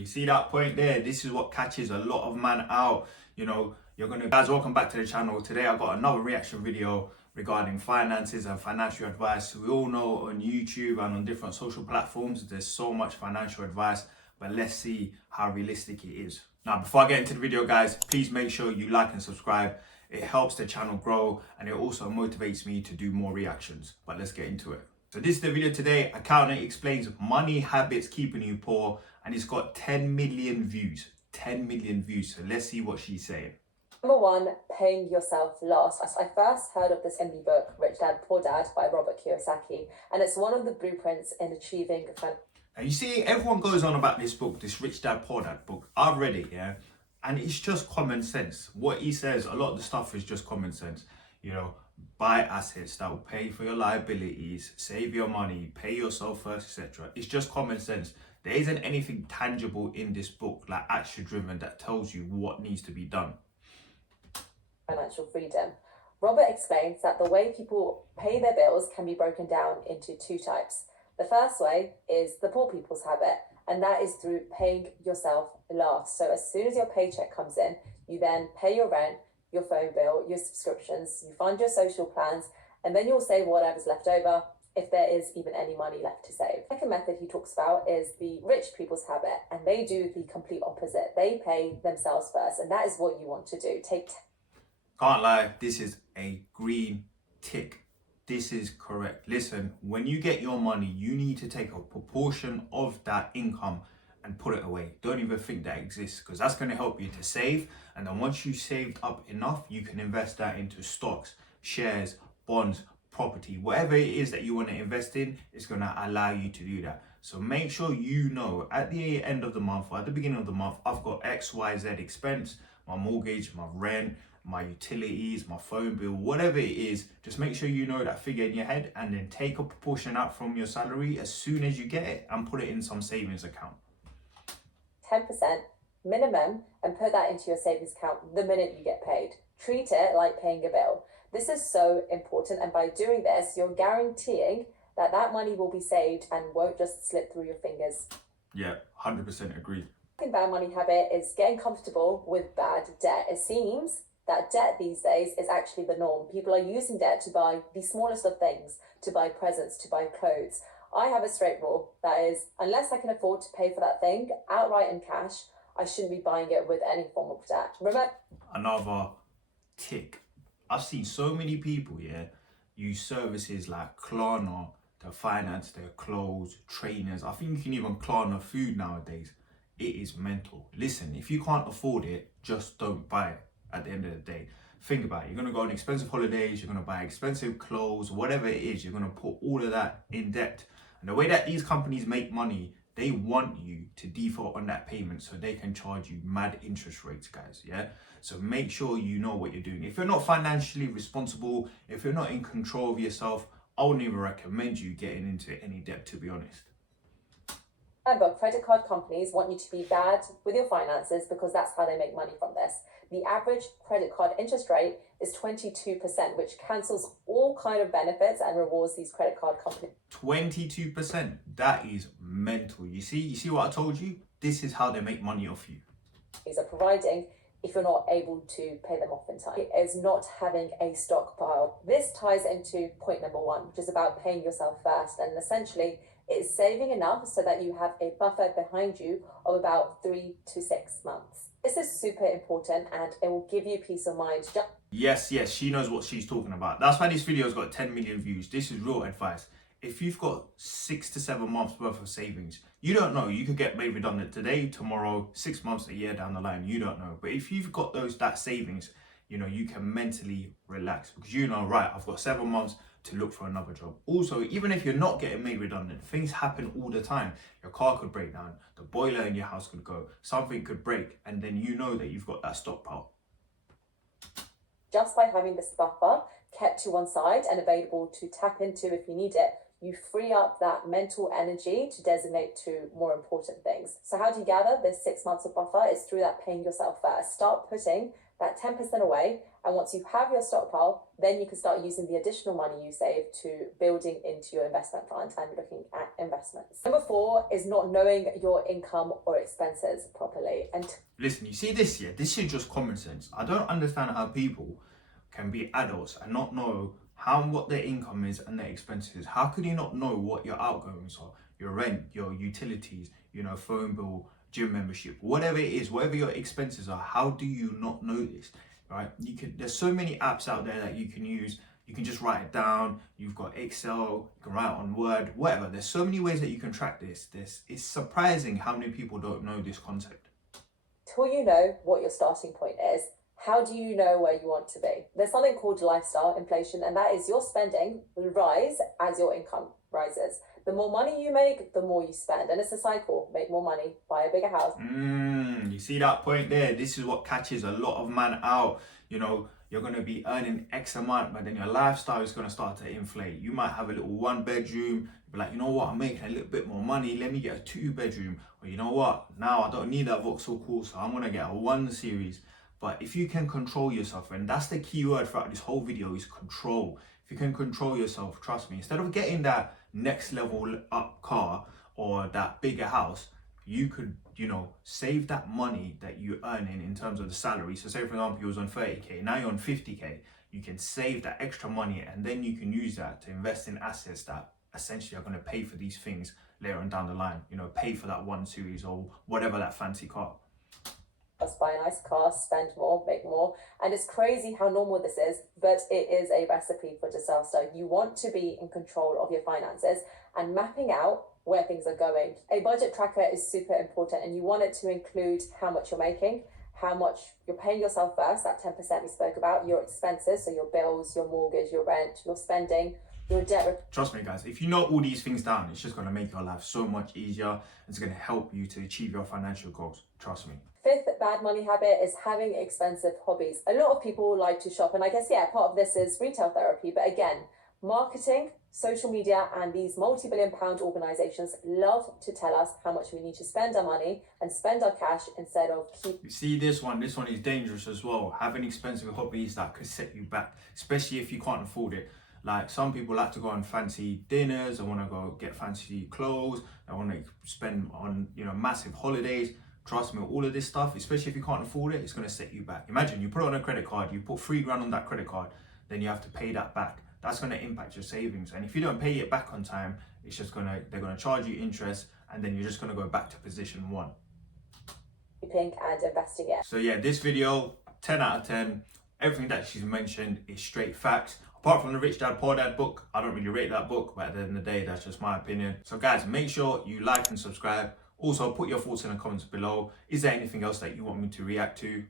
You see that point there? This is what catches a lot of man out. Guys, welcome back to the channel. Today I got another reaction video regarding finances and financial advice. We all know on YouTube and on different social platforms there's so much financial advice, but let's see how realistic it is. Now, before I get into the video, guys, please make sure you like and subscribe. It helps the channel grow and it also motivates me to do more reactions. But let's get into it. So this is the video today. Accountant explains money habits keeping you poor, and it's got 10 million views. 10 million views. So let's see what she's saying. Number one, paying yourself last. I first heard of this in the book Rich Dad Poor Dad by Robert Kiyosaki, and it's one of the blueprints in achieving and you see, everyone goes on about this book, this Rich Dad Poor Dad book. I've read it, yeah, and it's just common sense. What he says, a lot of the stuff is just common sense. Buy assets that will pay for your liabilities, save your money, pay yourself first, etc. It's just common sense. There isn't anything tangible in this book, like action driven, that tells you what needs to be done. Financial freedom. Robert explains that the way people pay their bills can be broken down into two types. The first way is the poor people's habit, and that is through paying yourself last. So as soon as your paycheck comes in, you then pay your rent, your phone bill, your subscriptions, you fund your social plans, and then you'll save whatever's left over, if there is even any money left to save. The second method he talks about is the rich people's habit, and they do the complete opposite. They pay themselves first, and that is what you want to do. Can't lie, this is a green tick. This is correct. Listen, when you get your money, you need to take a proportion of that income and put it away. Don't even think that exists, because that's going to help you to save. And then once you saved up enough, you can invest that into stocks, shares, bonds, property, whatever it is that you want to invest in. It's going to allow you to do that. So make sure you know at the end of the month or at the beginning of the month, I've got XYZ expense, my mortgage, my rent, my utilities, my phone bill, whatever it is. Just make sure you know that figure in your head, and then take a proportion out from your salary as soon as you get it and put it in some savings account. 10% minimum, and put that into your savings account the minute you get paid. Treat it like paying a bill. This is so important, and by doing this, you're guaranteeing that that money will be saved and won't just slip through your fingers. Yeah, 100% agree. Second bad money habit is getting comfortable with bad debt. It seems that debt these days is actually the norm. People are using debt to buy the smallest of things, to buy presents, to buy clothes. I have a straight rule, that is, unless I can afford to pay for that thing outright in cash, I shouldn't be buying it with any form of debt. Remember? Another tick. I've seen so many people, use services like Klarna to finance their clothes, trainers. I think you can even Klarna food nowadays. It is mental. Listen, if you can't afford it, just don't buy it at the end of the day. Think about it. You're going to go on expensive holidays, you're going to buy expensive clothes, whatever it is, you're going to put all of that in debt. And the way that these companies make money, they want you to default on that payment so they can charge you mad interest rates, guys, yeah? So make sure you know what you're doing. If you're not financially responsible, if you're not in control of yourself, I wouldn't even recommend you getting into any debt, to be honest. Remember, credit card companies want you to be bad with your finances because that's how they make money from this. The average credit card interest rate is 22%, which cancels all kind of benefits and rewards these credit card companies. 22%, that is mental. You see what I told you? This is how they make money off you. These are providing if you're not able to pay them off in time. It is not having a stockpile. This ties into point number one, which is about paying yourself first. And essentially, it's saving enough so that you have a buffer behind you of about 3 to 6 months. This is super important, and it will give you peace of mind. Yes, she knows what she's talking about. That's why this video's got 10 million views. This is real advice. If you've got 6 to 7 months worth of savings, you don't know. You could get made redundant today, tomorrow, 6 months, a year down the line. You don't know. But if you've got that savings, you can mentally relax because right, I've got 7 months to look for another job. Also, even if you're not getting made redundant, things happen all the time. Your car could break down, the boiler in your house could go, something could break, and then you know that you've got that stockpile. Just by having this buffer kept to one side and available to tap into if you need it, you free up that mental energy to designate to more important things. So how do you gather this 6 months of buffer? Is through that paying yourself first. Start putting that 10% away, and once you have your stockpile, then you can start using the additional money you save to building into your investment fund and looking at investments. Number 4 is not knowing your income or expenses properly. And listen, you see this here, this is just common sense. I don't understand how people can be adults and not know what their income is and their expenses. How could you not know what your outgoings are? Your rent, your utilities, phone bill, gym membership, whatever it is, whatever your expenses are. How do you not know this? Right? There's so many apps out there that you can use. You can just write it down. You've got Excel, you can write it on Word, whatever. There's so many ways that you can track this. It's surprising how many people don't know this concept. Till you know what your starting point is, how do you know where you want to be? There's something called lifestyle inflation, and that is your spending will rise as your income rises. The more money you make, the more you spend. And it's a cycle. Make more money, buy a bigger house. You see that point there? This is what catches a lot of man out. You're going to be earning X amount, but then your lifestyle is going to start to inflate. You might have a little 1 bedroom. Be like, you know what? I'm making a little bit more money. Let me get a 2 bedroom. Or you know what? Now I don't need that Vauxhall Corsa. I'm going to get a 1 Series. But if you can control yourself, and that's the key word throughout this whole video is control. If you can control yourself, trust me, instead of getting that next level up car or that bigger house, you could, save that money that you're earning in terms of the salary. So say, for example, you was on 30K, now you're on 50K. You can save that extra money and then you can use that to invest in assets that essentially are going to pay for these things later on down the line. Pay for that 1 Series or whatever that fancy car. Buy a nice car, spend more, make more. And it's crazy how normal this is, but it is a recipe for disaster. You want to be in control of your finances and mapping out where things are going. A budget tracker is super important, and you want it to include how much you're making, how much you're paying yourself first, that 10% we spoke about, your expenses, so your bills, your mortgage, your rent, your spending, your debt. Trust me, guys, if you know all these things down, it's just going to make your life so much easier. It's going to help you to achieve your financial goals. Trust me. 5th bad money habit is having expensive hobbies. A lot of people like to shop, and I guess, part of this is retail therapy. But again, marketing, social media, and these multi-billion-pound organizations love to tell us how much we need to spend our money and spend our cash instead of keep. You see this one is dangerous as well. Having expensive hobbies that could set you back, especially if you can't afford it. Like some people like to go on fancy dinners, they want to go get fancy clothes, they want to spend on, massive holidays. Trust me, all of this stuff, especially if you can't afford it, it's going to set you back. Imagine you put it on a credit card, you put $3 grand on that credit card, then you have to pay that back. That's going to impact your savings. And if you don't pay it back on time, they're going to charge you interest, and then you're just going to go back to position 1. Keeping and investing in. So yeah, this video, 10 out of 10. Everything that she's mentioned is straight facts. Apart from the Rich Dad Poor Dad book, I don't really rate that book, but at the end of the day, that's just my opinion. So guys, make sure you like and subscribe. Also, put your thoughts in the comments below. Is there anything else that you want me to react to?